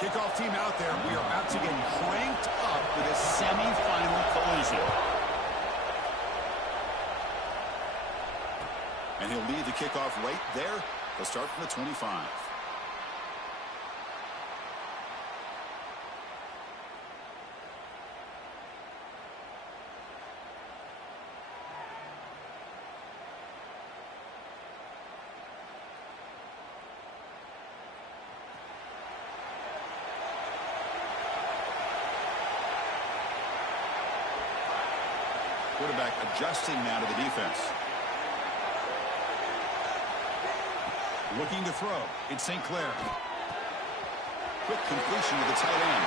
Kickoff team out there. We are about to get cranked up with a semifinal collision. And he'll lead the kickoff right there. They'll start from the 25. Quarterback adjusting now to the defense. Looking to throw. It's St. Clair. Quick completion to the tight end.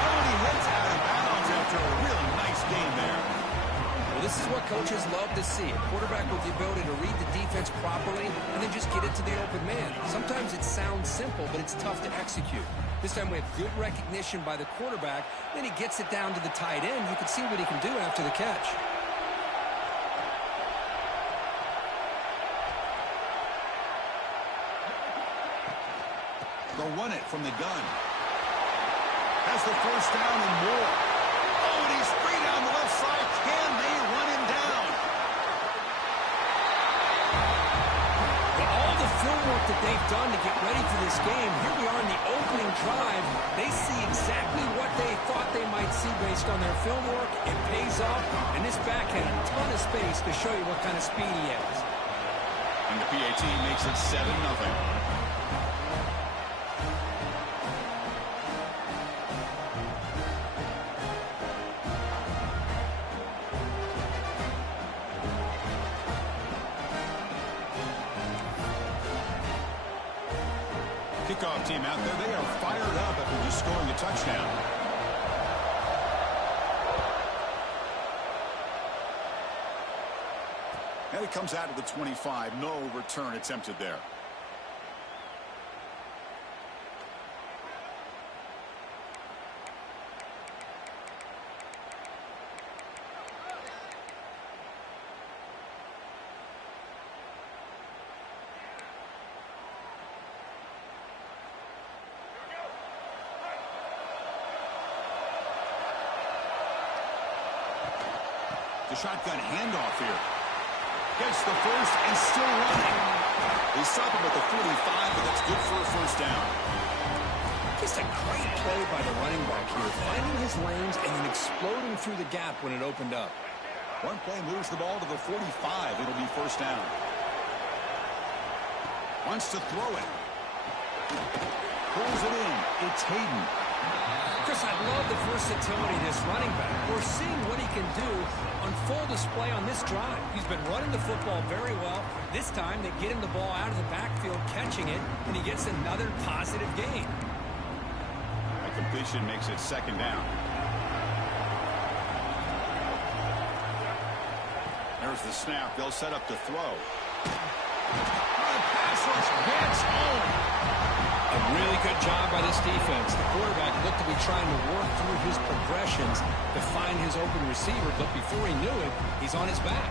Oh, and he hits out of bounds after a really nice game there. Well, this is what coaches love to see. A quarterback with the ability to read the defense properly and then just get it to the open man. Sometimes it sounds simple, but it's tough to execute. This time we have good recognition by the quarterback. Then he gets it down to the tight end. You can see what he can do after the catch. They'll run it from the gun. Has the first down and more. Oh, and he's free down the left side. Can they run him down? All the film work that they've done to get ready for this game, here we are in the opening drive. They see exactly what they thought they might see based on their film work. It pays off, and this back had a ton of space to show you what kind of speed he has. And the PAT makes it 7-0. Kickoff team out there, they are fired up after just scoring a touchdown. And it comes out to the 25. No return attempted there. The shotgun handoff here. Gets the first and still running. They stop him at the 45, but that's good for a first down. Just a great play by the running back here, finding his lanes and then exploding through the gap when it opened up. One play moves the ball to the 45. It'll be first down. Wants to throw it. Pulls it in. It's Hayden. Chris, I love the versatility of this running back. We're seeing what he can do on full display on this drive. He's been running the football very well. This time, they get him the ball out of the backfield, catching it, and he gets another positive gain. A completion makes it second down. There's the snap. They'll set up to throw. The pass rush gets home. A really good job by this defense. The quarterback looked to be trying to work through his progressions to find his open receiver, but before he knew it, he's on his back.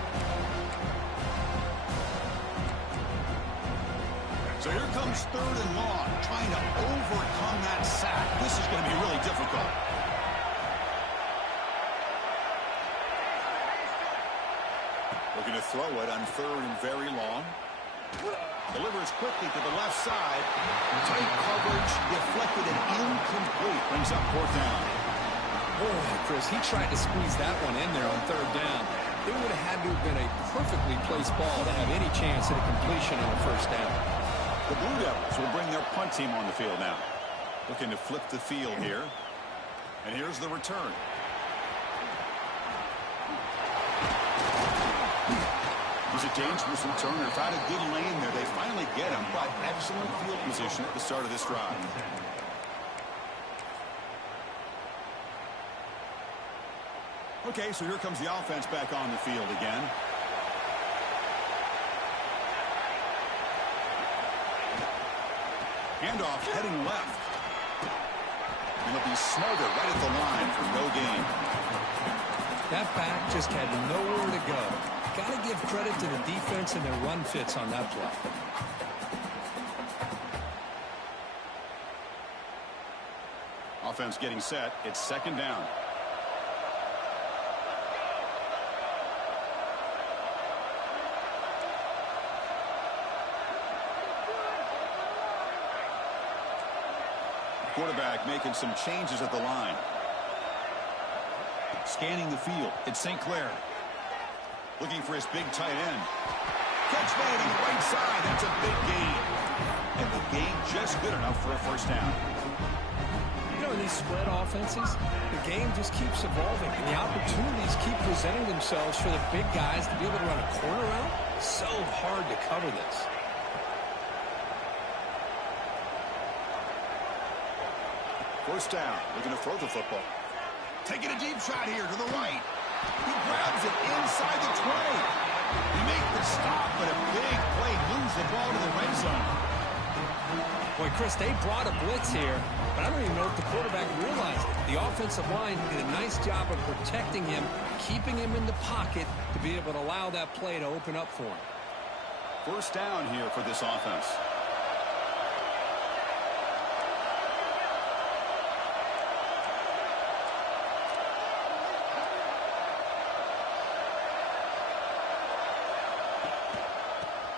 So here comes third and long, trying to overcome that sack. This is going to be really difficult. Looking to throw it on third and very long. Delivers quickly to the left side. Tight coverage, deflected and incomplete. Brings up fourth down. Boy, Chris, he tried to squeeze that one in there on third down. It would have had to have been a perfectly placed ball to have any chance at a completion on a first down. The Blue Devils will bring their punt team on the field now. Looking to flip the field here. And here's the return. It was a dangerous returner. Found a good lane there. They finally get him, but excellent field position at the start of this drive. Okay, so here comes the offense back on the field again. Handoff heading left. And he'll be smothered right at the line for no gain. That back just had nowhere to go. Got to give credit to the defense and their run fits on that play. Offense getting set. It's second down. Quarterback making some changes at the line. Scanning the field. It's St. Clair. Looking for his big tight end. Catch made on the right side. That's a big gain. And the gain just good enough for a first down. You know, in these spread offenses, the game just keeps evolving. And the opportunities keep presenting themselves for the big guys to be able to run a corner out. So hard to cover this. First down. Looking to throw the football. Taking a deep shot here to the right. He grabs it inside the 20. He makes the stop, but a big play moves the ball to the red zone. Boy, Chris, they brought a blitz here, but I don't even know if the quarterback realized it. The offensive line did a nice job of protecting him, keeping him in the pocket to be able to allow that play to open up for him. First down here for this offense.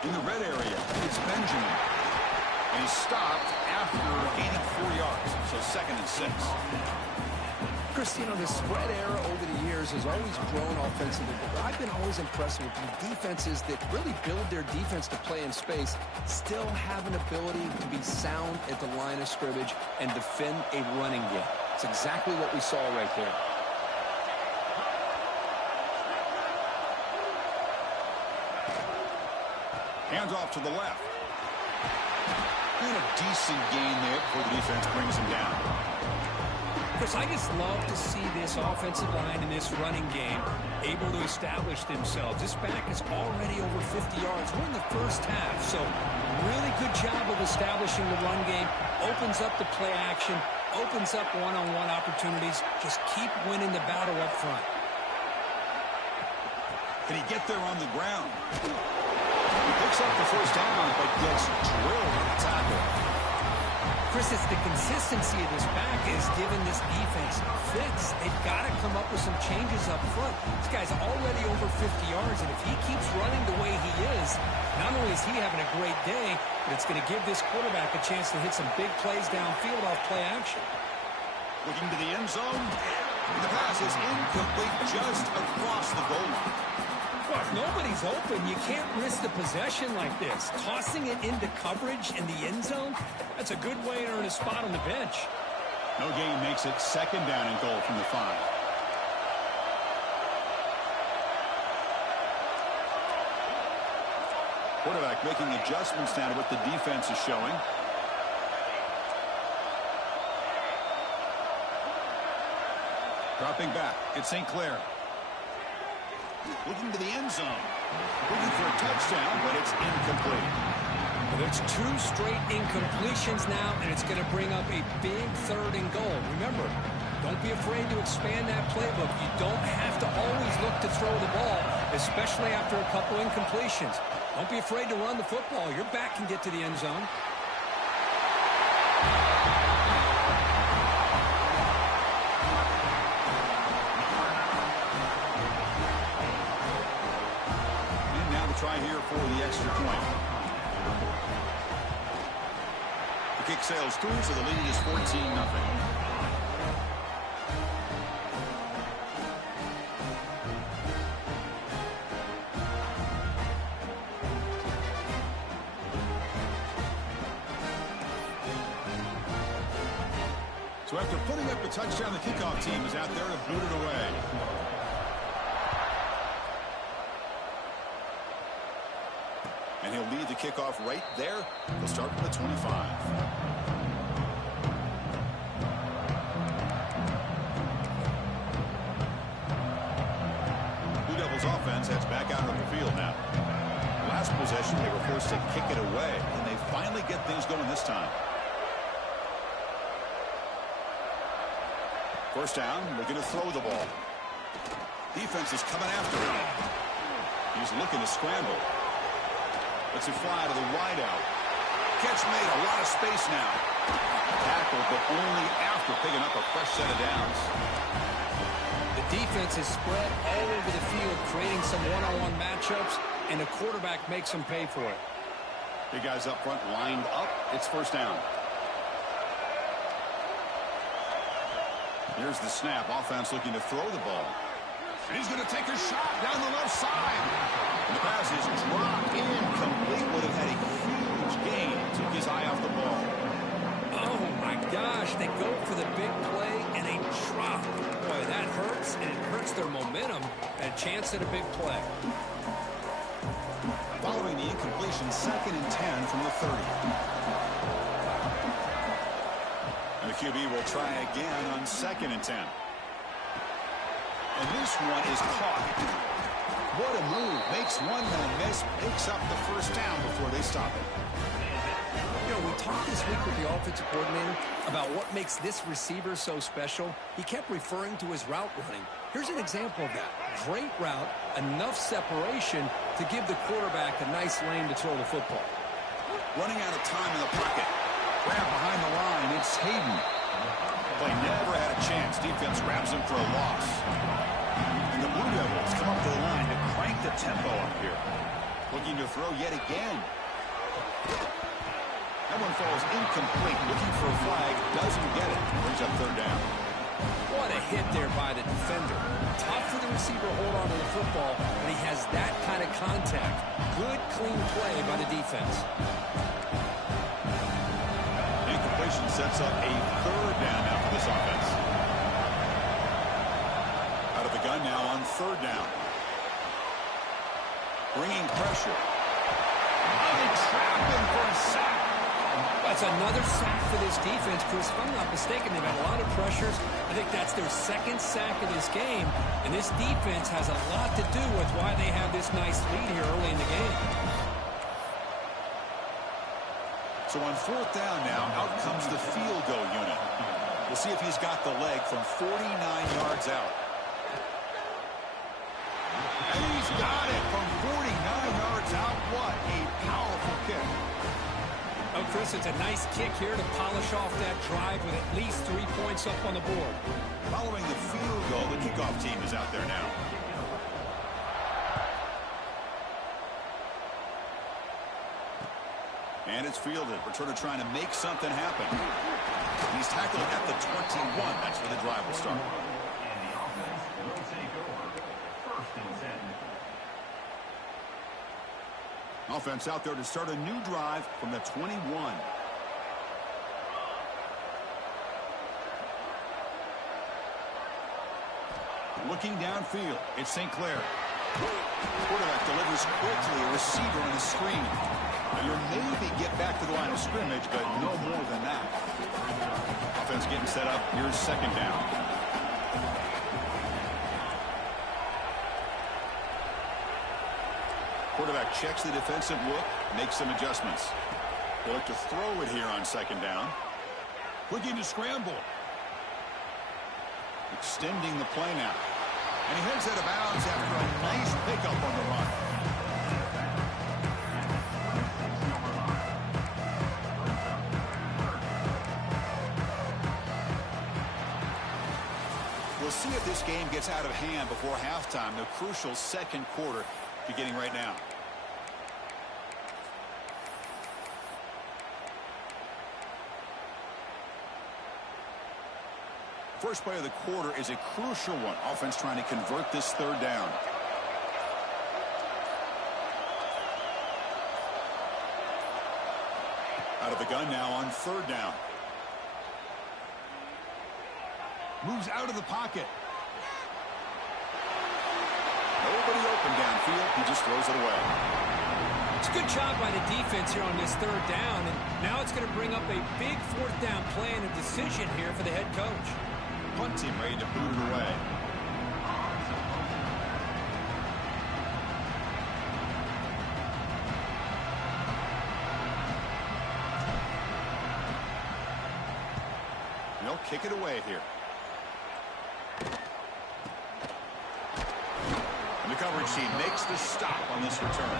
In the red area, it's Benjamin. And he's stopped after gaining 4 yards. So second and 6. Chris, you know, the spread era over the years has always grown offensively, but I've been always impressed with the defenses that really build their defense to play in space, still have an ability to be sound at the line of scrimmage and defend a running game. It's exactly what we saw right there. Hands off to the left. And a decent gain there before the defense brings him down. Chris, I just love to see this offensive line and this running game able to establish themselves. This back is already over 50 yards. We're in the first half, so really good job of establishing the run game. Opens up the play action, opens up one-on-one opportunities. Just keep winning the battle up front. Can he get there on the ground? He picks up the first down, but gets drilled on the tackle. Chris, it's the consistency of this back is giving this defense fits. They've got to come up with some changes up front. This guy's already over 50 yards, and if he keeps running the way he is, not only is he having a great day, but it's going to give this quarterback a chance to hit some big plays downfield off play action. Looking to the end zone. The pass is incomplete just across the goal line. Well, if nobody's open, you can't risk the possession like this. Tossing it into coverage in the end zone, that's a good way to earn a spot on the bench. No gain makes it second down and goal from the 5. Quarterback making adjustments now to what the defense is showing. Dropping back, it's St. Clair. Looking to the end zone. Looking for a touchdown, but it's incomplete. Well, there's 2 straight incompletions now, and it's going to bring up a big 3rd and goal. Remember, don't be afraid to expand that playbook. You don't have to always look to throw the ball, especially after a couple incompletions. Don't be afraid to run the football. Your back can get to the end zone. Try here for the extra point. The kick sails through, so the lead is 14-0. So after putting up a touchdown, the kickoff team is out there to boot it away. And he'll lead the kickoff right there. He'll start from the 25. Blue Devils offense heads back out on the field now. Last possession, they were forced to kick it away, and they finally get things going this time. First down, looking to throw the ball. Defense is coming after him. He's looking to scramble. Lets it fly to the wideout. catch made. A lot of space now. Tackled, but only after picking up a fresh set of downs. The defense is spread all over the field, creating some one-on-one matchups, and the quarterback makes them pay for it. Big guys up front lined up. It's first down. Here's the snap. Offense looking to throw the ball. And he's going to take a shot down the left side. And the pass is dropped incomplete. Would have had a huge gain. Took his eye off the ball. Oh, my gosh. They go for the big play, and they drop. Boy, that hurts, and it hurts their momentum. And a chance at a big play. Following the incompletion, 2nd and 10 from the 30. And the QB will try again on 2nd and 10. And this one is caught. What a move. Makes one man miss, picks up the first down before they stop it. You know, we talked this week with the offensive coordinator about what makes this receiver so special. He kept referring to his route running. Here's an example of that. Great route, enough separation to give the quarterback a nice lane to throw the football. Running out of time in the pocket. Grab behind the line. It's Hayden. Play never had a chance. Defense grabs him for a loss. And the Blue Devils come up to the line to crank the tempo up here. Looking to throw yet again. That one falls incomplete. Looking for a flag. Doesn't get it. Brings up third down. What a hit there by the defender. Tough for the receiver to hold on to the football, but he has that kind of contact. Good, clean play by the defense. Incompletion sets up a third down now for this offense. Out of the gun now on third down. Bringing pressure. Oh, they trap him for a sack. That's another sack for this defense, Chris. If I'm not mistaken, they've had a lot of pressures. I think that's their 2nd sack of this game, and this defense has a lot to do with why they have this nice lead here early in the game. So on fourth down now, out comes the field goal unit. We'll see if he's got the leg from 49 yards out. And he's got it from 49 yards out. What a powerful kick. Oh, Chris, it's a nice kick here to polish off that drive with at least 3 points up on the board. Following the field goal, the kickoff team is out there now. And it's fielded. Returner trying to make something happen. He's tackled at the 21. That's where the drive will start. Offense out there to start a new drive from the 21. Looking downfield, it's St. Clair. Quarterback delivers quickly, a receiver on the screen. You'll maybe get back to the line of scrimmage, but no more than that. Offense getting set up. Here's 2nd down. Quarterback checks the defensive look, makes some adjustments. They look to throw it here on 2nd down. Looking to scramble. Extending the play now. And he heads out of bounds after a nice pickup on the run. We'll see if this game gets out of hand before halftime. The crucial 2nd quarter beginning right now. First play of the quarter is a crucial one. Offense trying to convert this third down. Out of the gun now on third down. Moves out of the pocket. Nobody open downfield. He just throws it away. It's a good job by the defense here on this third down, and now it's going to bring up a big 4th down play and a decision here for the head coach. Punt team ready to boot it away. They'll kick it away here. And the coverage team makes the stop on this return.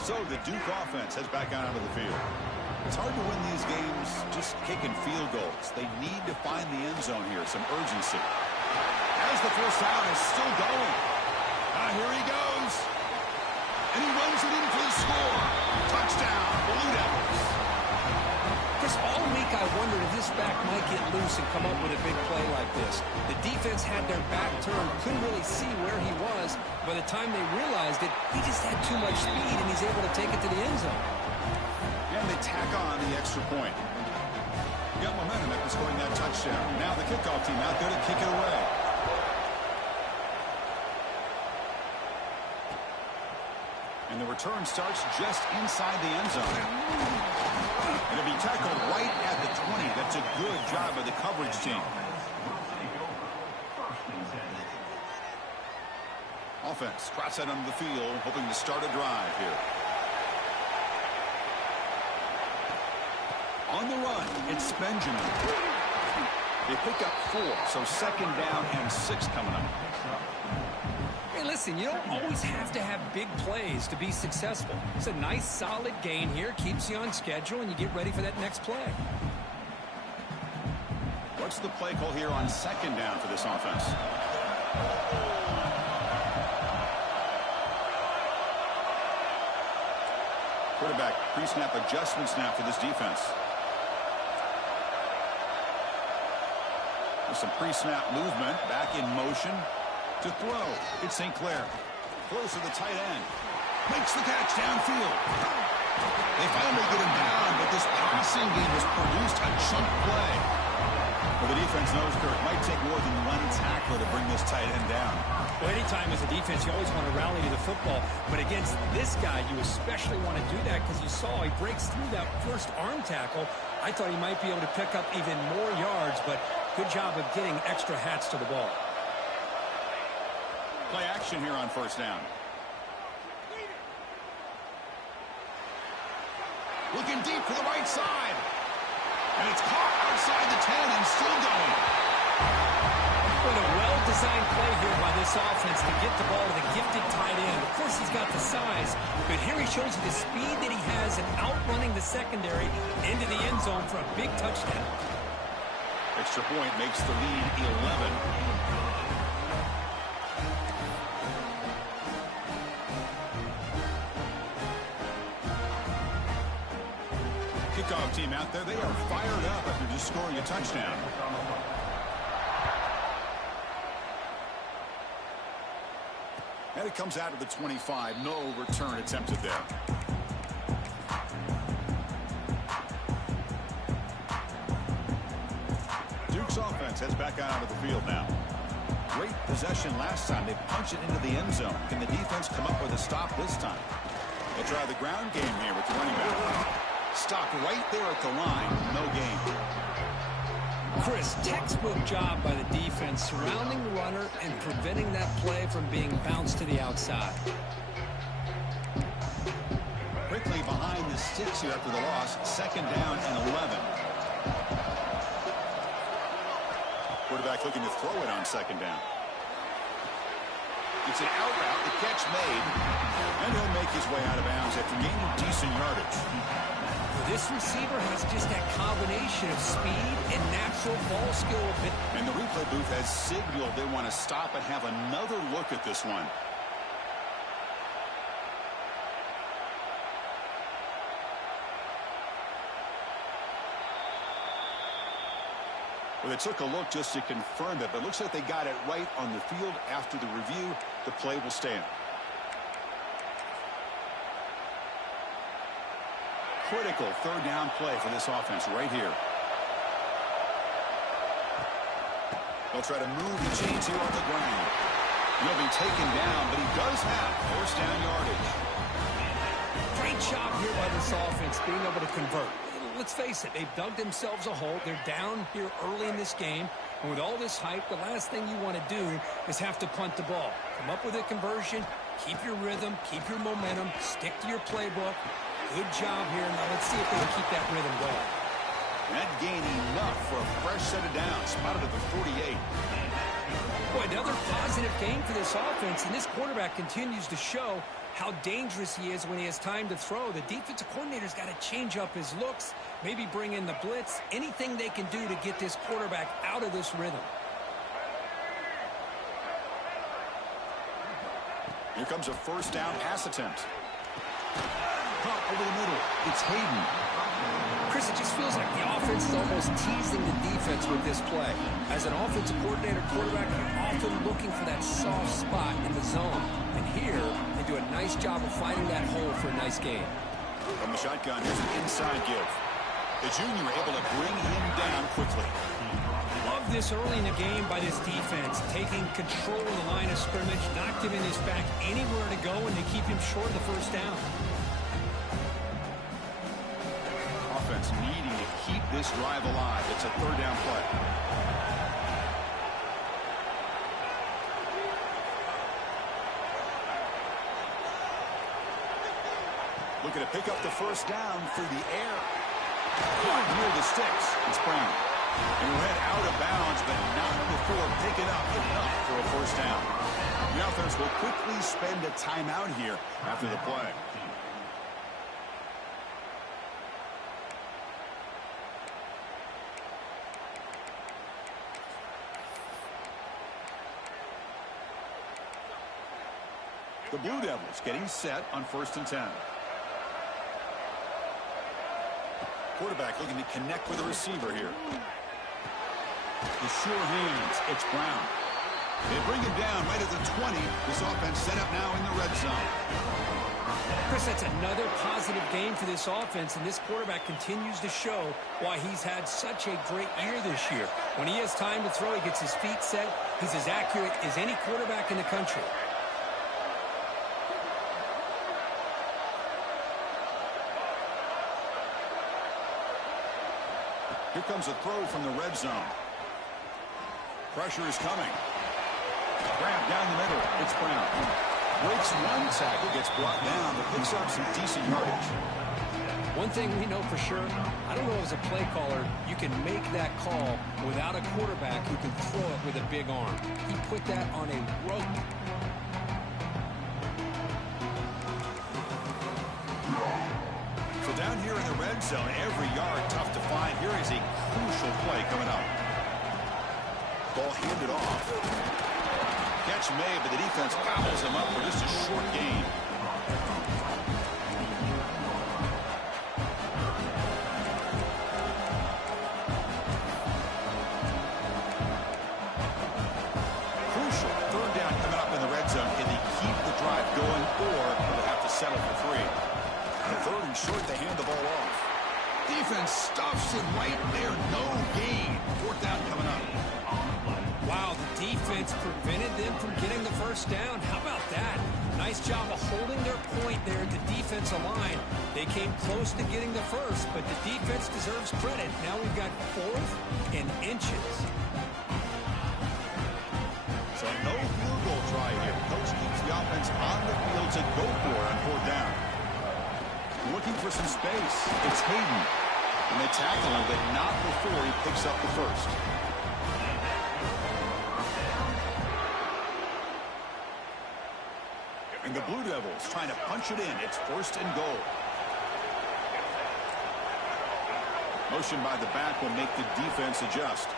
So the Duke offense heads back out onto the field. It's hard to win these games just kicking field goals. They need to find the end zone here, some urgency. As the first down is still going. Here he goes. And he runs it in for the score. Touchdown, Blue Devils. Chris, all week I wondered if this back might get loose and come up with a big play like this. The defense had their back turned, couldn't really see where he was. By the time they realized it, he just had too much speed, and he's able to take it to the end zone. And they tack on the extra point. Got momentum after scoring that touchdown. Now the kickoff team out there to kick it away. And the return starts just inside the end zone. It'll be tackled right at the 20. That's a good job by the coverage team. Offense trots out onto the field, hoping to start a drive here. On the run, it's Benjamin. They pick up 4, so second down and 6 coming up. Hey, listen, you don't always have to have big plays to be successful. It's a nice, solid gain here, keeps you on schedule, and you get ready for that next play. What's the play call here on second down for this offense? Quarterback pre-snap adjustments now for this defense. With some pre-snap movement, back in motion to throw. It's St. Clair. Close to the tight end. Makes the catch downfield. They finally get him down, but this passing game has produced a chunk play. Well, the defense knows, Kurt, it might take more than one tackler to bring this tight end down. Well, anytime as a defense, you always want to rally to the football. But against this guy, you especially want to do that because you saw he breaks through that first arm tackle. I thought he might be able to pick up even more yards, but good job of getting extra hats to the ball. Play action here on first down. Looking deep for the right side. And it's caught outside the 10 and still going. What a well-designed play here by this offense to get the ball to the gifted tight end. Of course, he's got the size, but here he shows you the speed that he has in outrunning the secondary into the end zone for a big touchdown. Extra point makes the lead 11. Kickoff team out there, they are fired up after just scoring a touchdown. And it comes out of the 25. No return attempted there. Duke's offense heads back out onto the field now. Great possession last time. They punch it into the end zone. Can the defense come up with a stop this time? They'll try the ground game here with the running back. Stopped right there at the line. No gain. Chris, textbook job by the defense surrounding the runner and preventing that play from being bounced to the outside. Quickly behind the sticks here after the loss. Second down and 11. Quarterback looking to throw it on second down. It's an out route. The catch made. And he'll make his way out of bounds after gaining decent yardage. This receiver has just that combination of speed and natural ball skill. And the replay booth has signaled they want to stop and have another look at this one. Well, they took a look just to confirm it, but it looks like they got it right on the field. After the review, the play will stand. Critical third down play for this offense right here. They'll try to move the chains here on the ground. He'll be taken down, but he does have first down yardage. Great job here by this offense being able to convert. Let's face it, they've dug themselves a hole. They're down here early in this game. And with all this hype, the last thing you want to do is have to punt the ball. Come up with a conversion, keep your rhythm, keep your momentum, stick to your playbook. Good job here. Now let's see if they can keep that rhythm going. That gain enough for a fresh set of downs. Spotted at the 48. Boy, another positive game for this offense, and this quarterback continues to show how dangerous he is when he has time to throw. The defensive coordinator's got to change up his looks, maybe bring in the blitz, anything they can do to get this quarterback out of this rhythm. Here comes a first down pass attempt. Caught over the middle. It's Hayden. Chris, it just feels like the offense is almost teasing the defense with this play. As an offensive coordinator quarterback, you're often looking for that soft spot in the zone. And here, they do a nice job of finding that hole for a nice gain. From the shotgun, here's an inside give. The junior able to bring him down quickly. Love this early in the game by this defense, taking control of the line of scrimmage, not giving his back anywhere to go, and they keep him short of the first down. Offense needing to keep this drive alive. It's a third down play. Looking to pick up the first down through the air. Caught near the sticks. It's Brown. And went out of bounds, but not before picking up enough for a first down. The offense will quickly spend a timeout here after the play. The Blue Devils getting set on 1st and 10. Quarterback looking to connect with the receiver here. The sure hands, it's Brown. They bring him down right at the 20. This offense set up now in the red zone. Chris, that's another positive game for this offense, and this quarterback continues to show why he's had such a great year this year. When he has time to throw, he gets his feet set. He's as accurate as any quarterback in the country. Here comes a throw from the red zone. Pressure is coming. Grab down the middle. It's Brown. Breaks one tackle, gets brought down, but picks up some decent yardage. One thing we know for sure, I don't know as a play caller, you can make that call without a quarterback who can throw it with a big arm. He put that on a rope. So down here in the red zone, every yard tough to find. Here is a crucial play coming up. Ball handed off. Catch made, but the defense gobbles him up for just a short gain. Crucial. Third down coming up in the red zone. Can they keep the drive going, or will they have to settle for 3? Third and short, they hand the ball off. Defense stuffs it right there. No gain. Fourth down coming up. Wow, the defense prevented them from getting the first down. How about that? Nice job of holding their point there at the defensive line. They came close to getting the first, but the defense deserves credit. Now we've got 4th and inches. So no field goal try here. Coach keeps the offense on the field to go for it on 4th down. Looking for some space. It's Hayden. And they tackle him, but not before he picks up the first. And the Blue Devils trying to punch it in. It's 1st and goal. Motion by the back will make the defense adjust.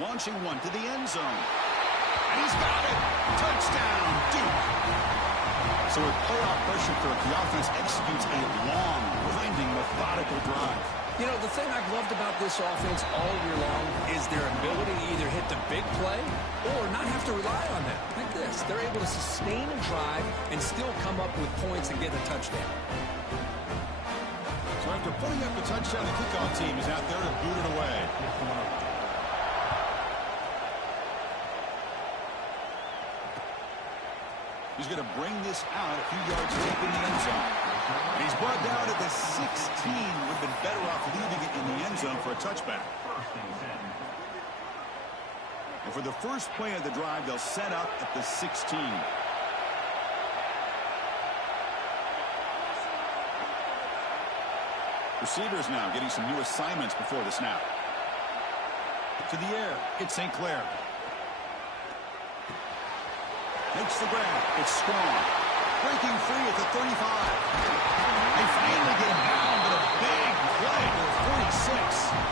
Launching one to the end zone. And he's got it. Touchdown, Duke. So with playoff pressure for it, the offense executes a long, winding, methodical drive. You know, the thing I've loved about this offense all year long is their ability to either hit the big play or not have to rely on that. Like this. They're able to sustain a drive and still come up with points and get a touchdown. So after putting up the touchdown, the kickoff team is out there to boot it away. He's going to bring this out a few yards deep in the end zone. And he's brought down at the 16. Would have been better off leaving it in the end zone for a touchback. And for the first play of the drive, they'll set up at the 16. Receivers now getting some new assignments before the snap. To the air, it's St. Clair. Makes the grab. It's strong. Breaking free at the 35. They finally get him down, but a big play to the 46.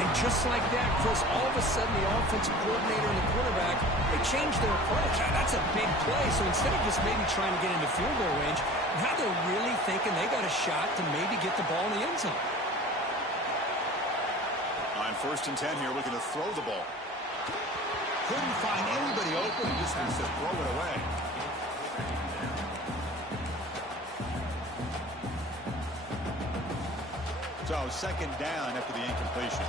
And just like that, Chris, all of a sudden the offensive coordinator and the quarterback, they changed their approach. That's a big play. So instead of just maybe trying to get into field goal range, now they're really thinking they got a shot to maybe get the ball in the end zone. On 1st and 10 here, looking to throw the ball. Couldn't find anybody open. Just has to throw it away. So 2nd down after the incompletion.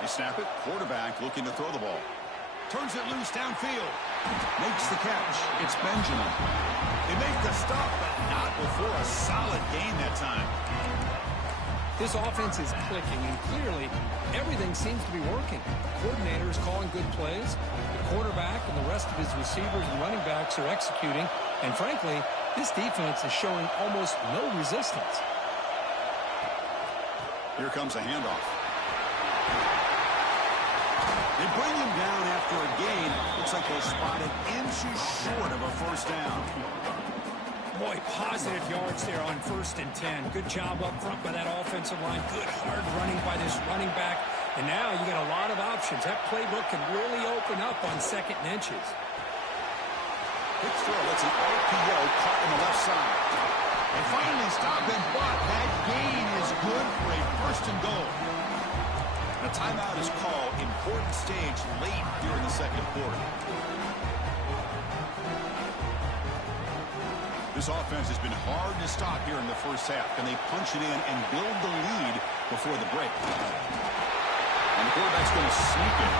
They snap it. Quarterback looking to throw the ball. Turns it loose downfield. Makes the catch. It's Benjamin. They make the stop, but not before a solid gain that time. This offense is clicking, and clearly everything seems to be working. The coordinator is calling good plays. The quarterback and the rest of his receivers and running backs are executing. And frankly, this defense is showing almost no resistance. Here comes a handoff. They bring him down after a gain. Looks like they'll spot it inches short of a 1st down. Boy, positive yards there on 1st and 10. Good job up front by that offensive line. Good hard running by this running back. And now you got a lot of options. That playbook can really open up on 2nd and inches. Quick throw. It's an RPO caught on the left side. They finally stop him, but that gain is good for a 1st and goal. A timeout is called. Important stage late here in the 2nd quarter. This offense has been hard to stop here in the 1st half. Can they punch it in and build the lead before the break? And the quarterback's going to sneak it.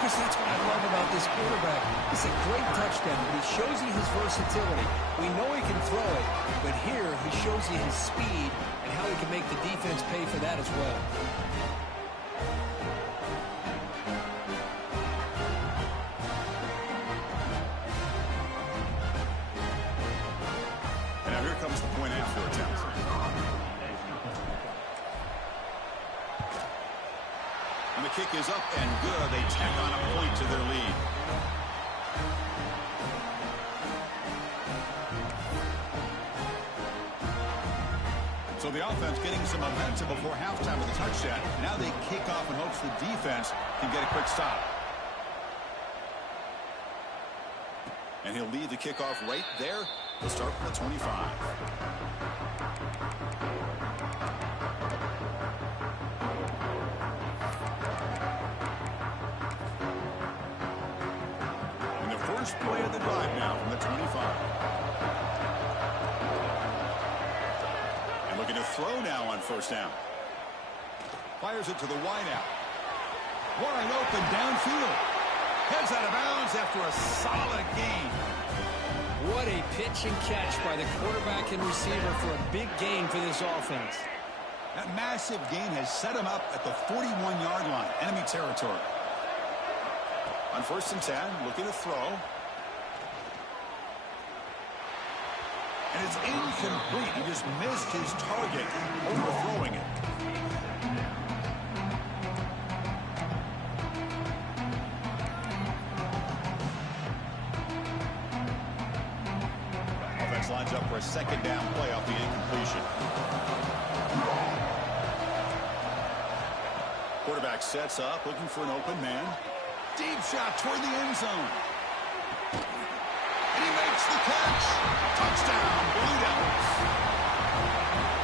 Chris, that's what I love about this quarterback. It's a great touchdown. He shows you his versatility. We know he can throw it, but here he shows you his speed and how he can make the defense pay for that as well. And now here comes the point after attempt. And the kick is up and good. They tack on a point to their lead. So the offense getting some momentum before halftime with a touchdown. Now they kick off in hopes the defense can get a quick stop. And he'll lead the kickoff right there. He'll start from the 25. And the first play of the drive now from the 25. And looking to throw now on 1st down. Fires it to the wideout. Wide open downfield. Heads out of bounds after a solid gain. What a pitch and catch by the quarterback and receiver for a big gain for this offense. That massive gain has set him up at the 41-yard line, enemy territory. On 1st and 10, looking to throw. And it's incomplete. He just missed his target, overthrowing it. Offense lines up for a 2nd down play off the incompletion. Quarterback sets up, looking for an open man. Deep shot toward the end zone. And he makes the catch. Touchdown, Blue Devils.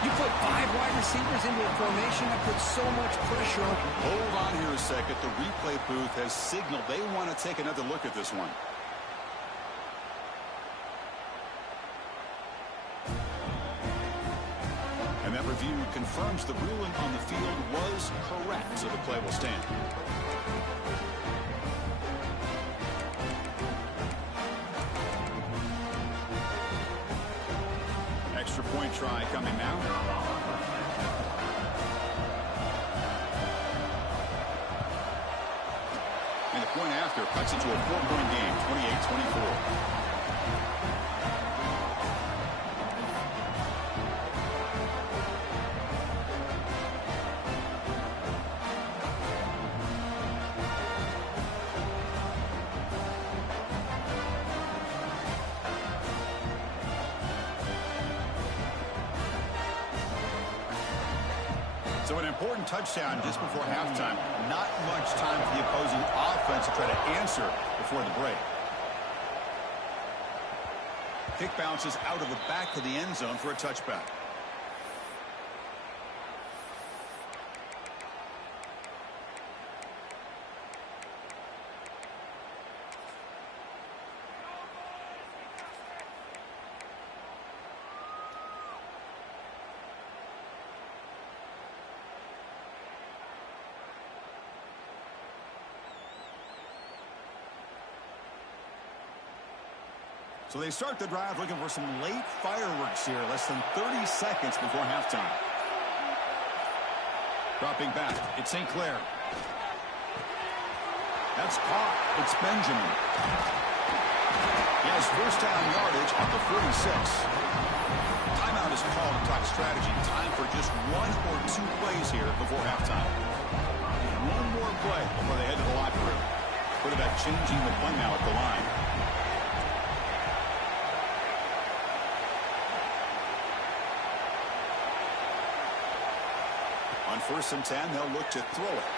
You put 5 wide receivers into a formation that puts so much pressure on. Hold on here a second. The replay booth has signaled they want to take another look at this one. And that review confirms the ruling on the field was correct, so the play will stand. Extra point try coming now. And the point after cuts into a 4-point game, 28-24. So an important touchdown just before halftime. Not much time for the opposing offense to try to answer before the break. Kick bounces out of the back of the end zone for a touchback. So they start the drive looking for some late fireworks here. Less than 30 seconds before halftime. Dropping back. It's St. Clair. That's caught. It's Benjamin. He has first down yardage at the 46. Timeout is called to talk strategy. Time for just one or two plays here before halftime. And one more play before they head to the locker room. Quarterback changing the play now at the line. On 1st and 10, they'll look to throw it.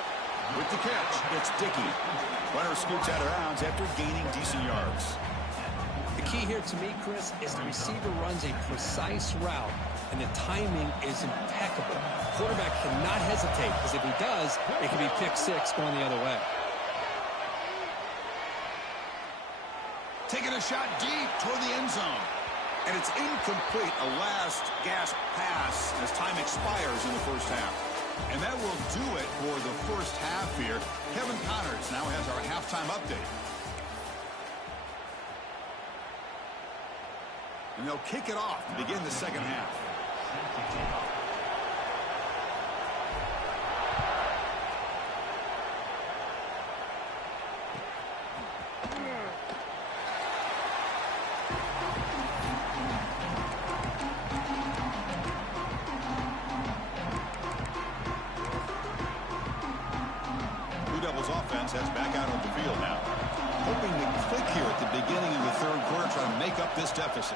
With the catch, it's Dickey. Runner scoots out of bounds after gaining decent yards. The key here to me, Chris, is the receiver runs a precise route, and the timing is impeccable. Quarterback cannot hesitate, because if he does, it can be pick six going the other way. Taking a shot deep toward the end zone. And it's incomplete, a last gasp pass as time expires in the first half. And that will do it for the first half here. Kevin Connors now has our halftime update. And they'll kick it off to begin the second half. Offense heads back out on the field now. Hoping to click here at the beginning of the third quarter, trying to make up this deficit.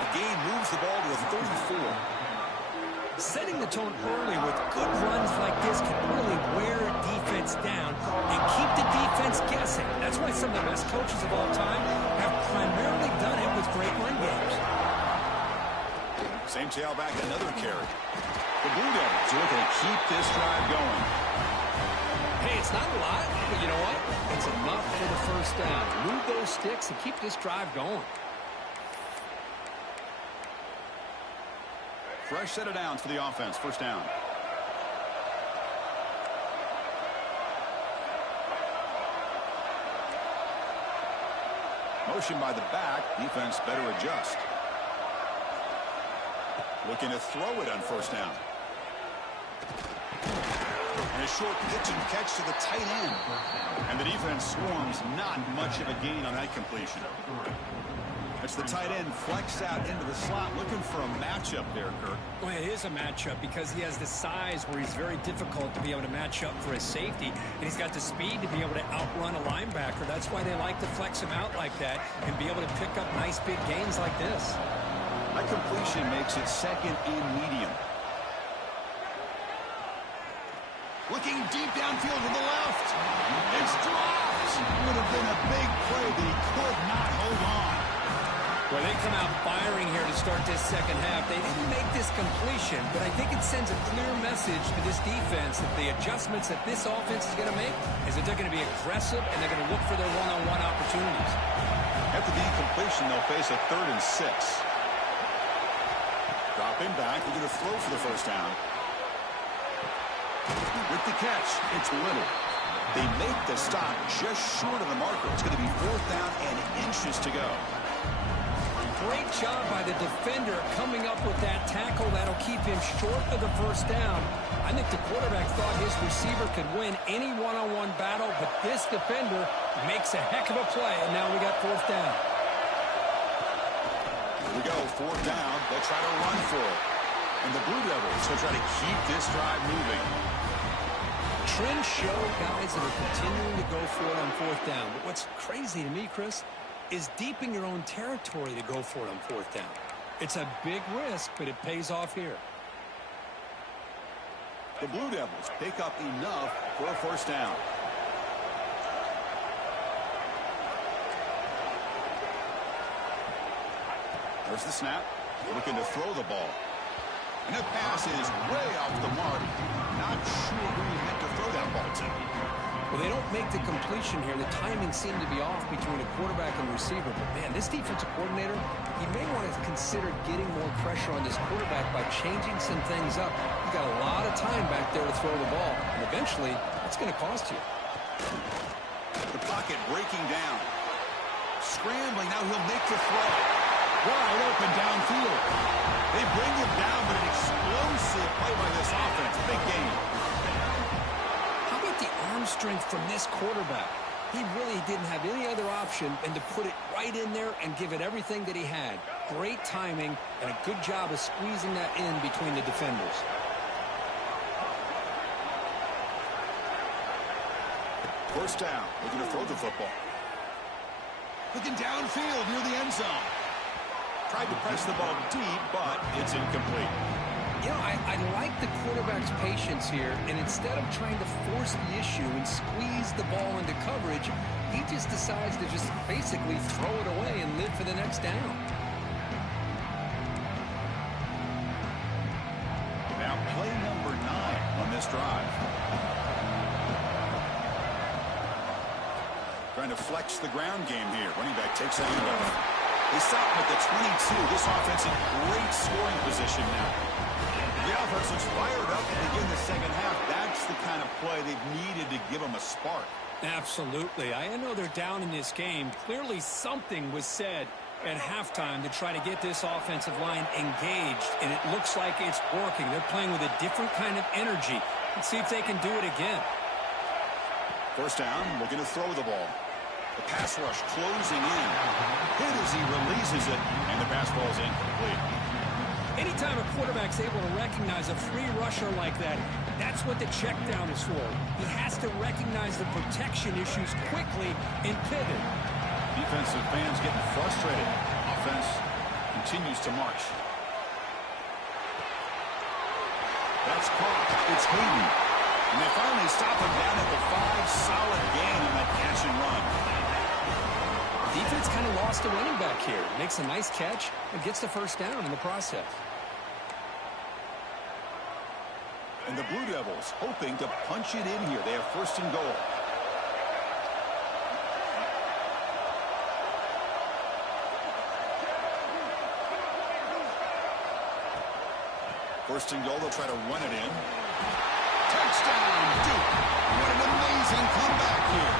The game moves the ball to a 34. Setting the tone early with good runs like this can really wear a defense down and keep the defense guessing. That's why some of the best coaches of all time have primarily done it with great run games. Same tailback, another carry. The Blue Devils are looking to keep this drive going. Hey, it's not a lot, but you know what? It's enough for the first down. Move those sticks and keep this drive going. Fresh set of downs for the offense. First down. Motion by the back. Defense better adjust. Looking to throw it on first down. And a short pitch and catch to the tight end. And the defense swarms. Not much of a gain on that completion. It's the tight end flexed out into the slot, looking for a matchup there, Kirk. Well, it is a matchup because he has the size where he's very difficult to be able to match up for his safety, and he's got the speed to be able to outrun a linebacker. That's why they like to flex him out like that and be able to pick up nice big gains like this. That completion makes it second and medium. Looking deep downfield to the left. It's dropped. Would have been a big play, but he could not hold on. Well, they come out firing here to start this second half. They didn't make this completion, but I think it sends a clear message to this defense that the adjustments that this offense is going to make is that they're going to be aggressive and they're going to look for their one-on-one opportunities. After the incompletion, they'll face a 3rd and 6. Dropping back, looking to throw for the first down. With the catch, it's Little. They make the stop just short of the marker. It's going to be 4th down and inches to go. Great job by the defender coming up with that tackle that'll keep him short of the first down. I think the quarterback thought his receiver could win any one-on-one battle, but this defender makes a heck of a play, and now we got 4th down. Here we go, 4th down. They'll try to run for it. And the Blue Devils will try to keep this drive moving. Trends show guys that are continuing to go for it on 4th down. But what's crazy to me, Chris, is deep in your own territory to go for it on 4th down. It's a big risk, but it pays off here. The Blue Devils pick up enough for a first down. There's the snap. Looking to throw the ball. And that pass is way off the mark. Not sure who he meant to throw that ball to. Well, they don't make the completion here. The timing seemed to be off between a quarterback and receiver. But, man, this defensive coordinator, he may want to consider getting more pressure on this quarterback by changing some things up. You got a lot of time back there to throw the ball. And eventually, it's going to cost you. The pocket breaking down. Scrambling. Now he'll make the throw. Wide open downfield. They bring him down, but an explosive play by this offense. Big game. How about the arm strength from this quarterback? He really didn't have any other option than to put it right in there and give it everything that he had. Great timing and a good job of squeezing that in between the defenders. First down. Looking to throw the football. Looking downfield near the end zone. Tried to press the ball deep, but it's incomplete. You know, I like the quarterback's patience here, and instead of trying to force the issue and squeeze the ball into coverage, he just decides to just basically throw it away and live for the next down. Now play number 9 on this drive. Trying to flex the ground game here. Running back takes that handoff. They stop him at the 22. This offense in great scoring position now. The offense looks fired up to begin the second half. That's the kind of play they've needed to give them a spark. Absolutely. I know they're down in this game. Clearly something was said at halftime to try to get this offensive line engaged, and it looks like it's working. They're playing with a different kind of energy. Let's see if they can do it again. First down, looking to throw the ball. The pass rush closing in. Hit as he releases it, and the pass ball is incomplete. Anytime a quarterback's able to recognize a free rusher like that, that's what the check down is for. He has to recognize the protection issues quickly and pivot. Defensive fans getting frustrated. Offense continues to march. That's caught. It's Hayden. And they finally stop him down at the 5. Solid gain on that catch and run. Defense kind of lost a running back here. Makes a nice catch and gets the first down in the process. And the Blue Devils hoping to punch it in here. They have first and goal. First and goal, they'll try to run it in. Touchdown, Duke. What an amazing comeback here.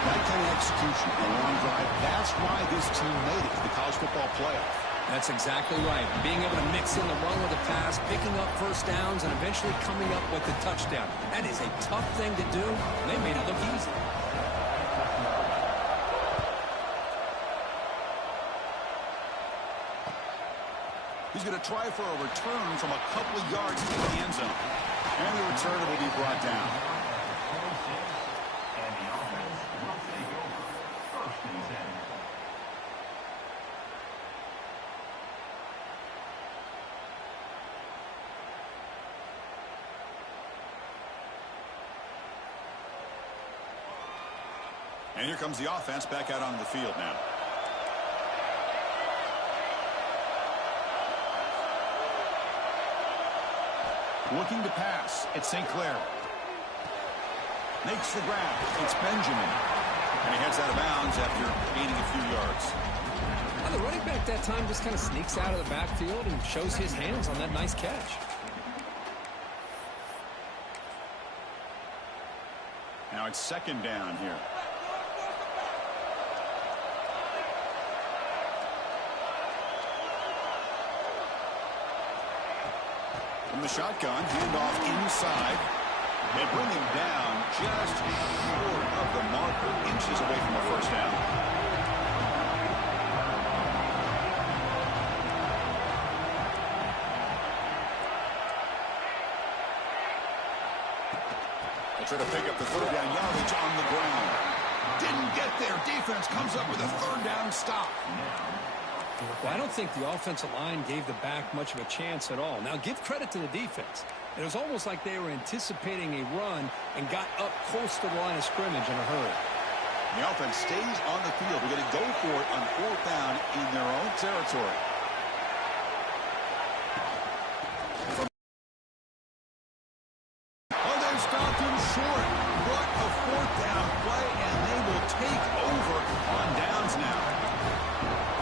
That kind of execution, a long drive, that's why this team made it to the college football playoff. That's exactly right. Being able to mix in the run with the pass, picking up first downs, and eventually coming up with the touchdown. That is a tough thing to do, and they made it look easy. He's going to try for a return from a couple of yards into the end zone. And the return will be brought down. And here comes the offense back out onto the field now. Looking to pass. It's St. Clair. Makes the grab. It's Benjamin. And he heads out of bounds after gaining a few yards. And the running back that time just kind of sneaks out of the backfield and shows his hands on that nice catch. Now it's second down here. From the shotgun, handoff inside. They bring him down just short of the marker, inches away from the first down. They try to pick up the third down yardage on the ground. Didn't get there. Defense comes up with a third down stop. Well, I don't think the offensive line gave the back much of a chance at all. Now, give credit to the defense. It was almost like they were anticipating a run and got up close to the line of scrimmage in a hurry. The offense stays on the field. They're going to go for it on 4th down in their own territory. Oh, they stopped him short. What a 4th down play, and they will take over on downs now.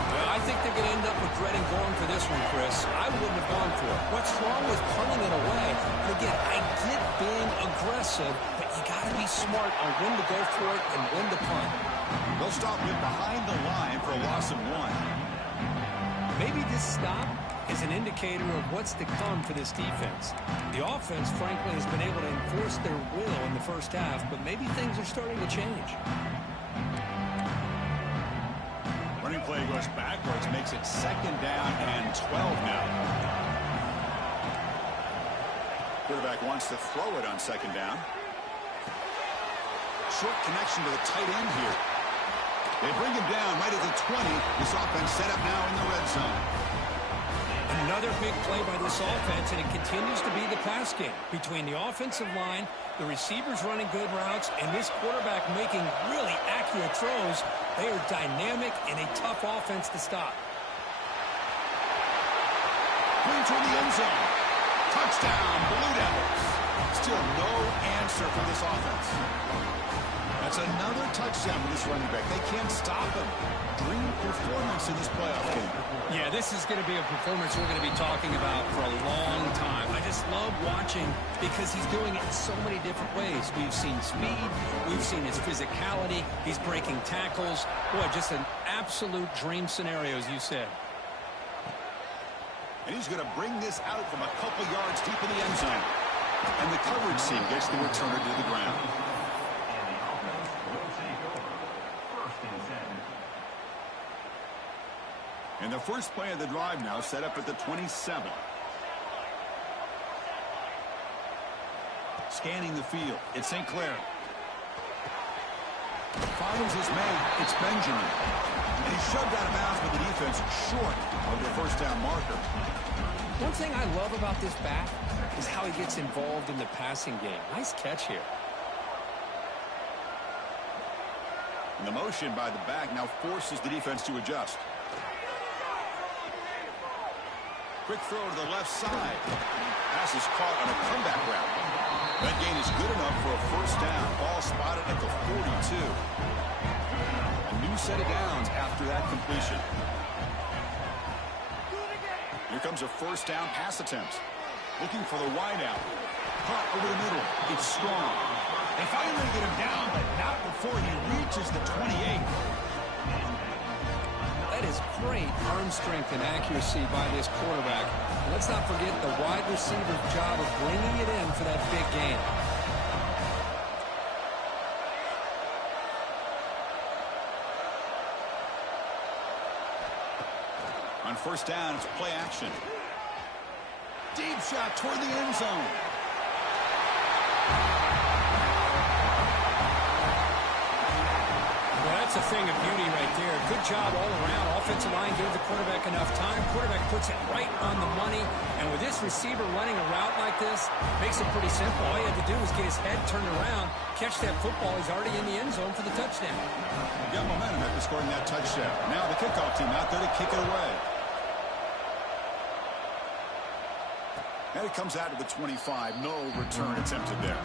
Well, I think they're going to end up regretting going for this one, Chris. I wouldn't have gone for it. What's wrong with punting it away? And again, I get being aggressive, but you got to be smart on when to go for it and when to punt. They'll stop him behind the line for a loss of 1. Maybe this stop is an indicator of what's to come for this defense. The offense, frankly, has been able to enforce their will in the first half, but maybe things are starting to change. Running play goes backwards, makes it 2nd down and 12 now. Quarterback wants to throw it on 2nd down. Short connection to the tight end here. They bring him down right at the 20. This offense set up now in the red zone. Another big play by this offense, and it continues to be the pass game. Between the offensive line, the receivers running good routes, and this quarterback making really accurate throws, they are dynamic and a tough offense to stop. Going toward the end zone. Touchdown, Blue Devils. Still no answer for this offense. That's another touchdown for this running back. They can't stop him. Dream performance in this playoff game. Yeah, this is going to be a performance we're going to be talking about for a long time. I just love watching because he's doing it in so many different ways. We've seen speed. We've seen his physicality. He's breaking tackles. Boy, just an absolute dream scenario, as you said. And he's going to bring this out from a couple yards deep in the end zone. And the coverage team gets the returner to the ground. And the first play of the drive now set up at the 27. Scanning the field. It's St. Clair. Finds his man. It's Benjamin. And he's shoved out of bounds with the defense short of the first down marker. One thing I love about this back is how he gets involved in the passing game. Nice catch here. And the motion by the back now forces the defense to adjust. Quick throw to the left side. Pass is caught on a comeback route. That gain is good enough for a first down. Ball spotted at the 42. A new set of downs after that completion. Here comes a first down pass attempt. Looking for the wideout. Caught over the middle. It's strong. They finally get him down, but not before he reaches the 28. That is great arm strength and accuracy by this quarterback. And let's not forget the wide receiver's job of bringing it in for that big gain. On first down, it's play action. Deep shot toward the end zone. Well, that's a thing of beauty right there. Good job all around. Offensive line gave the quarterback enough time. Quarterback puts it right on the money. And with this receiver running a route like this, makes it pretty simple. All you have to do is get his head turned around, catch that football. He's already in the end zone for the touchdown. Got momentum after scoring that touchdown. Now the kickoff team out there to kick it away. And it comes out to the 25. No return attempted there.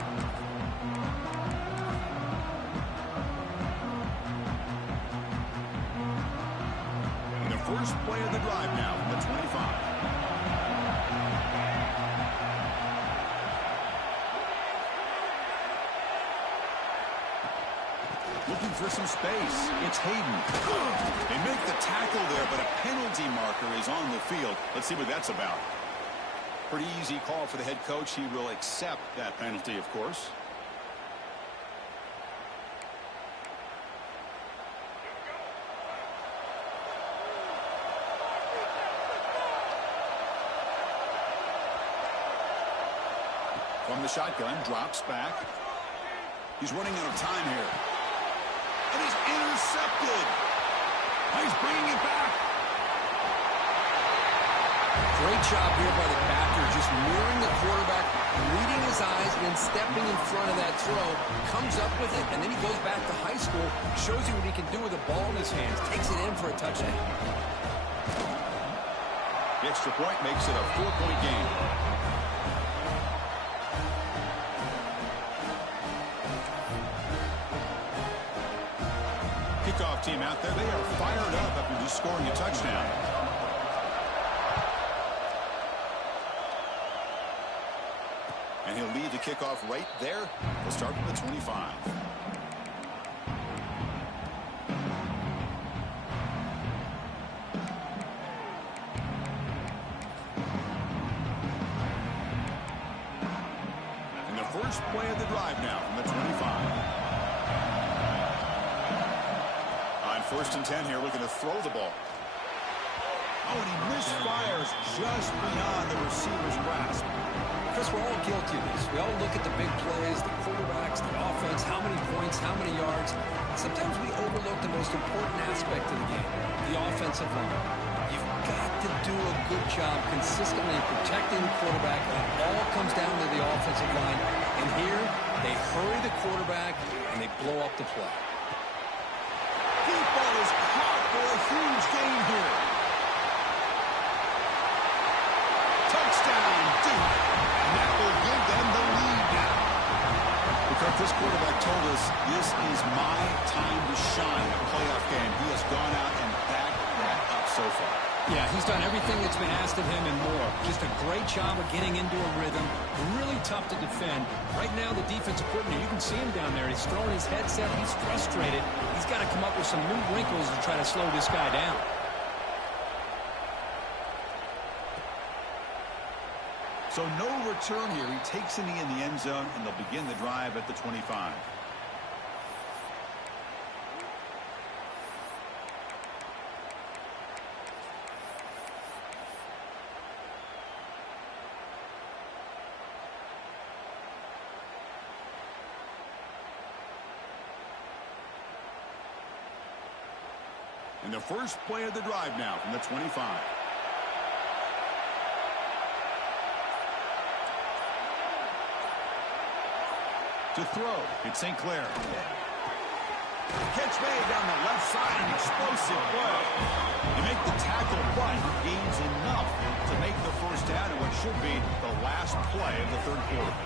And the first play of the drive now from the 25. Looking for some space. It's Hayden. They make the tackle there, but a penalty marker is on the field. Let's see what that's about. Pretty easy call for the head coach. He will accept that penalty, of course. From the shotgun, drops back. He's running out of time here. And he's intercepted. He's bringing it back. Great job here by the backer, just mirroring the quarterback, reading his eyes, and then stepping in front of that throw, comes up with it, and then he goes back to high school, shows you what he can do with a ball in his hands, takes it in for a touchdown. The extra point makes it a 4-point game. Kickoff team out there, they are fired up after just scoring a touchdown. And he'll lead the kickoff right there. We'll start from the 25. And the first play of the drive now from the 25. On 1st and 10 here, looking to throw the ball. Oh, and he misfires just beyond the receiver's grasp. Chris, we're all guilty of this. We all look at the big plays, the quarterbacks, the offense, how many points, how many yards. Sometimes we overlook the most important aspect of the game, the offensive line. You've got to do a good job consistently protecting the quarterback. It all comes down to the offensive line. And here, they hurry the quarterback, and they blow up the play. Deep ball is caught for a huge gain here. Touchdown, Duke. That will give them the lead now. Because this quarterback told us this is my time to shine. A playoff game. He has gone out and backed that up so far. Yeah, he's done everything that's been asked of him and more. Just a great job of getting into a rhythm. Really tough to defend. Right now, the defensive coordinator, you can see him down there. He's throwing his headset. He's frustrated. He's got to come up with some new wrinkles to try to slow this guy down. So no return here. He takes it in the end zone, and they'll begin the drive at the 25. And the first play of the drive now from the 25. To throw, it's St. Clair. Catch made down the left side, an explosive play. You make the tackle, but gains enough to make the first down in what should be the last play of the third quarter.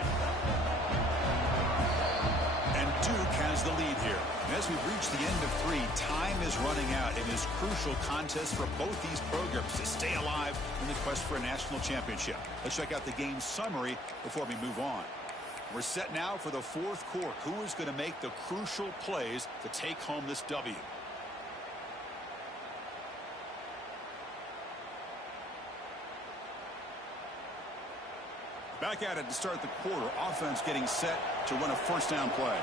And Duke has the lead here. And as we've reached the end of 3, time is running out in this crucial contest for both these programs to stay alive in the quest for a national championship. Let's check out the game summary before we move on. We're set now for the fourth quarter. Who is going to make the crucial plays to take home this W? Back at it to start the quarter. Offense getting set to run a first down play.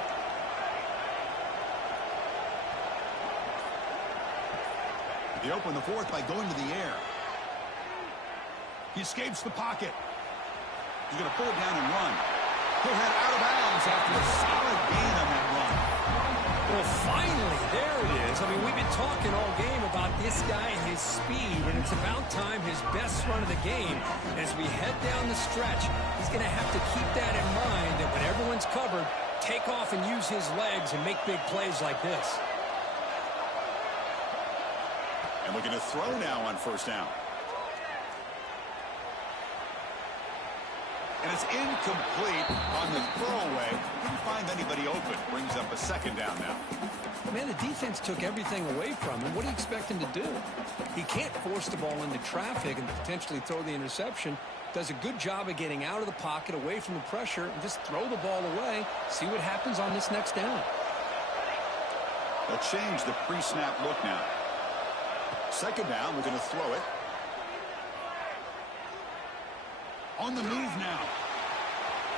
They open the fourth by going to the air. He escapes the pocket. He's going to pull it down and run. He'll head out of bounds after a solid gain on that run. Well, finally, there it is. I mean, we've been talking all game about this guy and his speed, and it's about time his best run of the game. As we head down the stretch, he's going to have to keep that in mind, that when everyone's covered, take off and use his legs and make big plays like this. And looking to throw now on first down. And it's incomplete on the throwaway. Didn't find anybody open. Brings up a second down now. Man, the defense took everything away from him. What do you expect him to do? He can't force the ball into traffic and potentially throw the interception. Does a good job of getting out of the pocket, away from the pressure, and just throw the ball away. See what happens on this next down. They'll change the pre-snap look now. Second down, we're going to throw it. On the move now.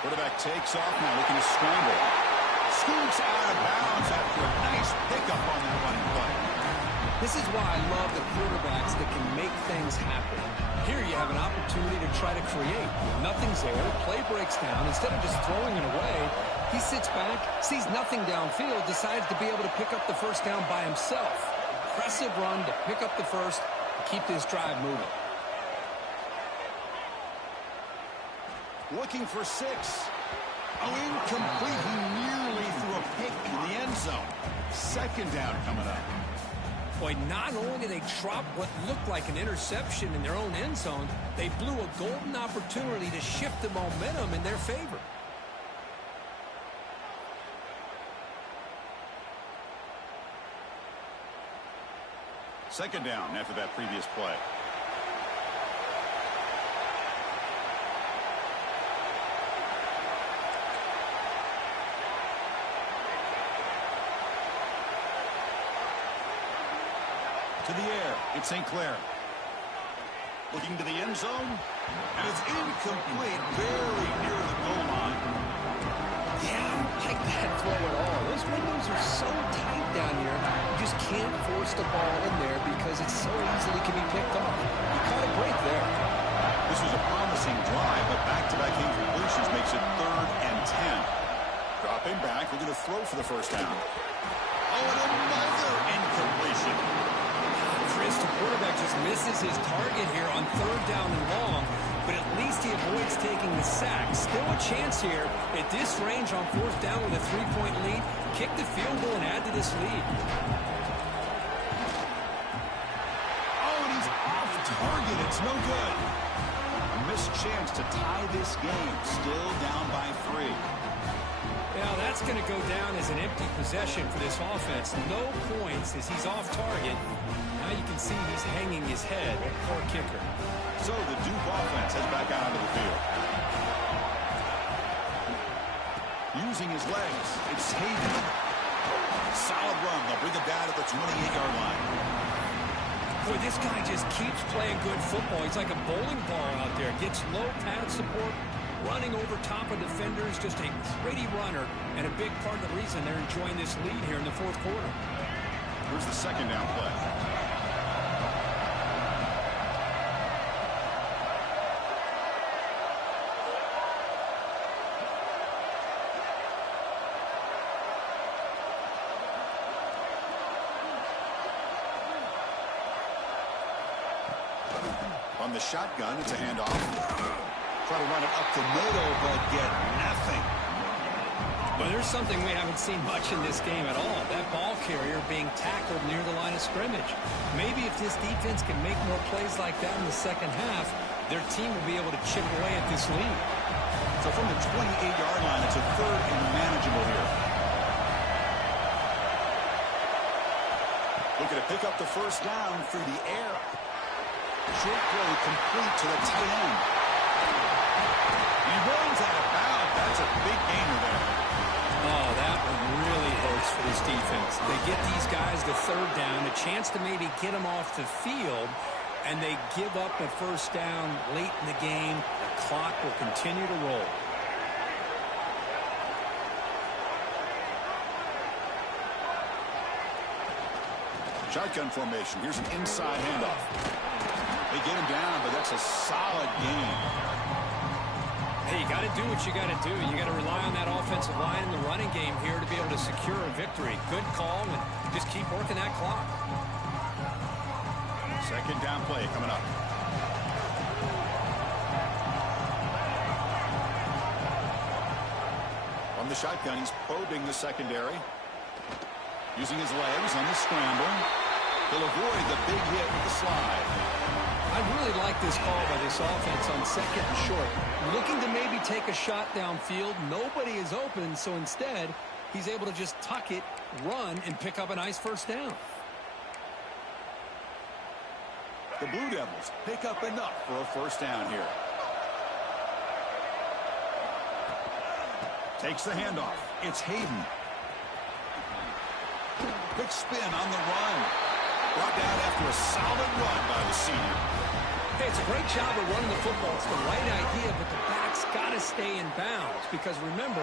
Quarterback takes off now, looking to scramble. Scoots out of bounds after a nice pickup on that running play. This is why I love the quarterbacks that can make things happen. Here you have an opportunity to try to create. Nothing's there, play breaks down. Instead of just throwing it away, he sits back, sees nothing downfield, decides to be able to pick up the first down by himself. Impressive run to pick up the first, keep this drive moving. Looking for 6. Oh, incomplete. He nearly threw a pick in the end zone. Second down coming up. Boy, not only did they drop what looked like an interception in their own end zone, they blew a golden opportunity to shift the momentum in their favor. Second down after that previous play. To the air, it's St. Clair. Looking to the end zone, and it's incomplete, very near the goal line. Yeah, I don't like that throw at all. Those windows are so tight down here. You just can't force the ball in there because it so easily can be picked off. You caught a break there. This was a promising drive, but back-to-back incompletions makes it 3rd and 10. Dropping back, looking to throw for the first down. Oh, and another incompletion. Chris, the quarterback just misses his target here on 3rd down and long, but at least he avoids taking the sack. Still a chance here at this range on 4th down with a 3-point lead. Kick the field goal and add to this lead. Oh, and he's off target. It's no good. A missed chance to tie this game. Still down by 3. Now that's going to go down as an empty possession for this offense. No points as he's off target. Now you can see he's hanging his head. Poor kicker. So the Duke offense heads back out onto the field. Using his legs, it's Hayden. Solid run. They'll bring it down at the 28-yard line. Boy, this guy just keeps playing good football. He's like a bowling ball out there. Gets low pad support, running over top of defenders. Just a gritty runner, and a big part of the reason they're enjoying this lead here in the 4th quarter. Here's the second down play. On the shotgun, it's a handoff. Try to run it up the middle, but get nothing. But there's something we haven't seen much in this game at all. That ball carrier being tackled near the line of scrimmage. Maybe if this defense can make more plays like that in the second half, their team will be able to chip away at this lead. So from the 28-yard line, it's a 3rd and manageable here. Looking to pick up the first down through the air. Short play complete to the tight end. He runs out of bounds. That's a big gainer there. Oh, that one really hurts for this defense. They get these guys the 3rd down, a chance to maybe get them off the field, and they give up a first down late in the game. The clock will continue to roll. Shotgun formation. Here's an inside handoff. They get him down, but that's a solid game. Hey, you got to do what you got to do. You got to rely on that offensive line in the running game here to be able to secure a victory. Good call, and just keep working that clock. Second down play coming up. On the shotgun, he's probing the secondary. Using his legs on the scramble. He'll avoid the big hit with the slide. I really like this call by this offense on 2nd and short. Looking to maybe take a shot downfield. Nobody is open, so instead, he's able to just tuck it, run, and pick up a nice first down. The Blue Devils pick up enough for a first down here. Takes the handoff. It's Hayden. Quick spin on the run. Brought down after a solid run by the senior. Hey, it's a great job of running the football. It's the right idea, but the back's got to stay in bounds. Because remember,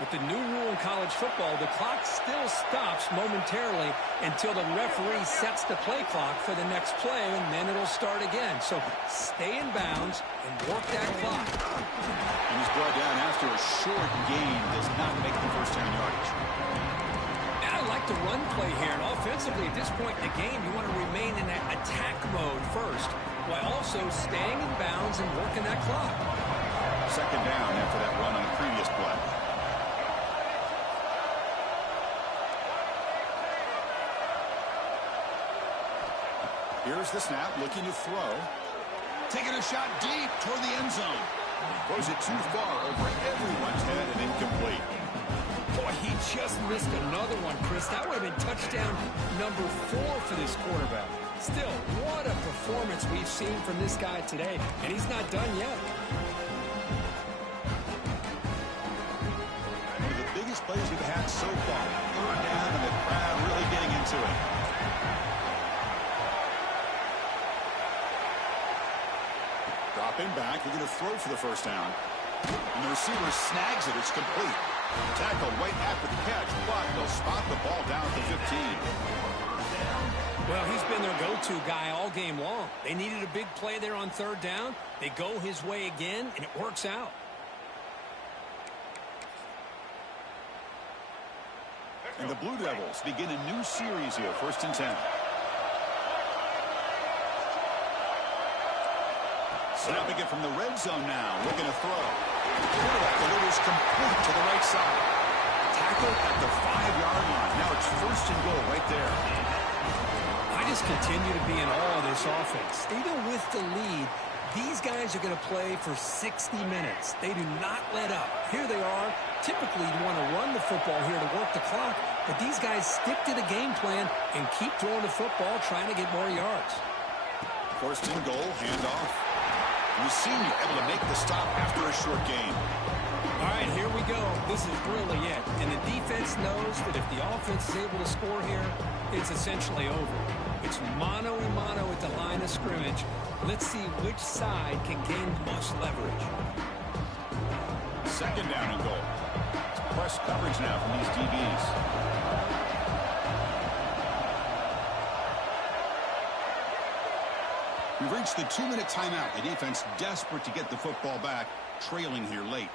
with the new rule in college football, the clock still stops momentarily until the referee sets the play clock for the next play, and then it'll start again. So stay in bounds and work that clock. And he's brought down after a short gain. Does not make the first down yardage. I like the run play here, and offensively at this point in the game, you want to remain in that attack mode first, while also staying in bounds and working that clock. Second down after that run on the previous play. Here's the snap, looking to throw. Taking a shot deep toward the end zone. Throws it too far over everyone's head and incomplete. Boy, he just missed another one, Chris. That would have been touchdown number 4 for this quarterback. Still, what a performance we've seen from this guy today, and he's not done yet. One of the biggest plays we've had so far. Third down and the crowd really getting into it. Dropping back, they're going to throw for the first down. And the receiver snags it. It's complete. Tackle right after the catch, but they'll spot the ball down at the 15. Well, he's been their go-to guy all game long. They needed a big play there on third down. They go his way again, and it works out. And the Blue Devils begin a new series here, 1st and 10. Snapping it from the red zone now, looking to throw. Quarterback delivers complete to the right side. Tackle at the 5-yard line. Now it's 1st and goal right there. I just continue to be in awe of this offense. Even with the lead, these guys are going to play for 60 minutes. They do not let up. Here they are. Typically, you want to run the football here to work the clock, but these guys stick to the game plan and keep throwing the football, trying to get more yards. 1st and goal, handoff. Senior able to make the stop after a short game. All right, here we go. This is really it. And the defense knows that if the offense is able to score here, it's essentially over. It's mano-a-mano at the line of scrimmage. Let's see which side can gain the most leverage. 2nd down and goal. It's press coverage now from these DBs. We've reached the 2-minute timeout. The defense desperate to get the football back, trailing here late.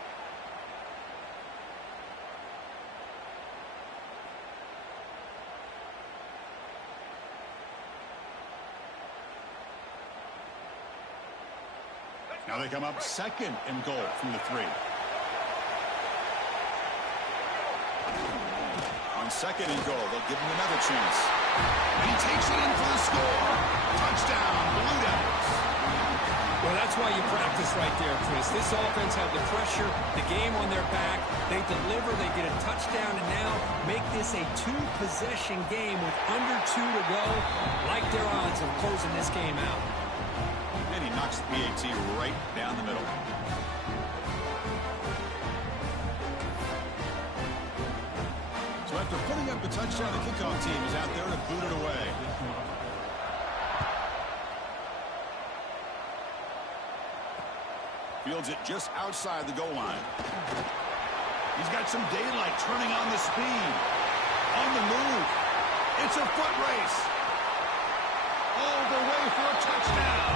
Now they come up 2nd and goal from the 3. On 2nd and goal, they'll give him another chance. And he takes it in for the score. Touchdown, Blue Devils. Well, that's why you practice right there, Chris. This offense had the pressure, the game on their back. They deliver, they get a touchdown, and now make this a 2-possession game with under 2 to go. Like their odds of closing this game out. And he knocks the PAT right down the middle. So after putting up a touchdown, the kickoff team is out there to boot it away. Fields it just outside the goal line. He's got some daylight, turning on the speed. On the move. It's a foot race. All the way for a touchdown.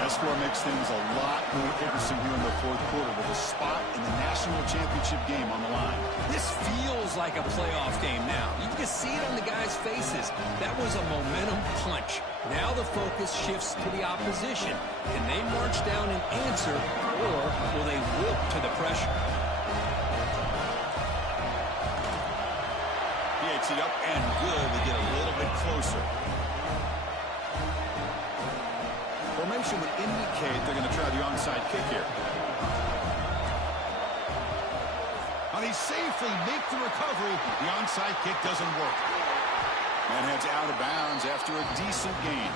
That score makes things a lot more interesting here in the 4th quarter with a spot in the national championship game on the line. This feels like a playoff game now. You can see it on the guys' faces. That was a momentum punch. Now the focus shifts to the opposition. Can they march down and answer, or will they wilt to the pressure? PAT up and good. We get a little bit closer. Formation would indicate they're going to try the onside kick here. And they safely make the recovery. The onside kick doesn't work. And heads out of bounds after a decent gain.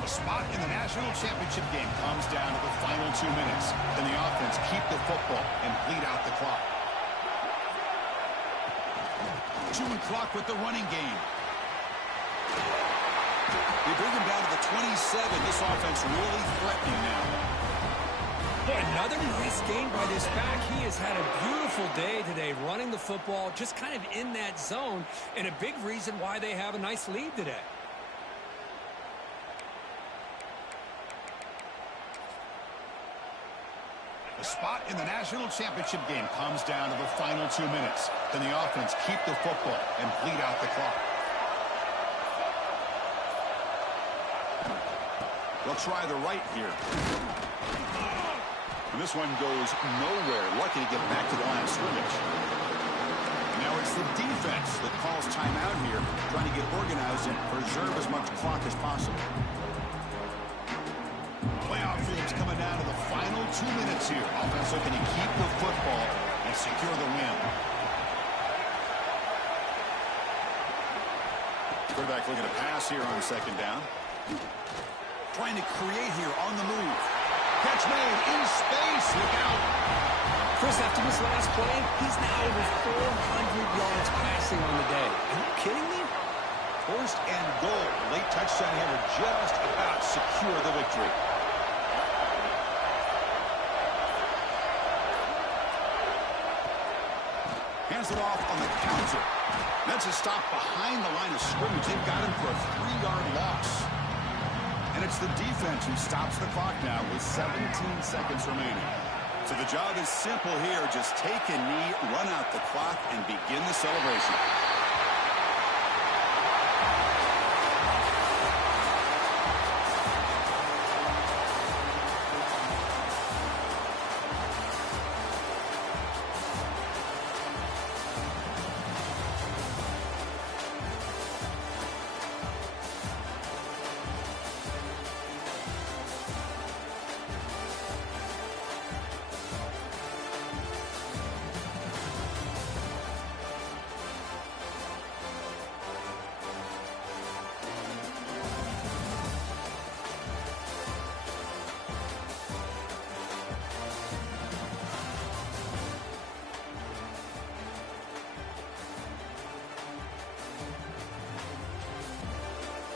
A spot in the national championship game comes down to the final 2 minutes. Then the offense keep the football and bleed out the clock. Chewing clock with the running game. They bring him down to the 27. This offense really threatening now. Boy, another nice game by this back. He has had a beautiful day today running the football, just kind of in that zone, and a big reason why they have a nice lead today. The spot in the national championship game comes down to the final 2 minutes. Can the offense keep the football and bleed out the clock? They'll try the right here. And this one goes nowhere. Lucky to get back to the line of scrimmage. Now it's the defense that calls timeout here, trying to get organized and preserve as much clock as possible. Playoff game's coming down to the final 2 minutes here. Offense looking to keep the football and secure the win. Quarterback looking to pass here on second down. Trying to create here on the move. Catch made in space. Look out. Chris, after this last play, he's now over 400 yards passing on the day. Are you kidding me? First and goal. Late touchdown here would just about secure the victory. Hands it off on the counter. That's a stop behind the line of scrimmage. They've got him for a 3-yard loss. And it's the defense who stops the clock now with 17 seconds remaining. So the job is simple here. Just take a knee, run out the clock, and begin the celebration.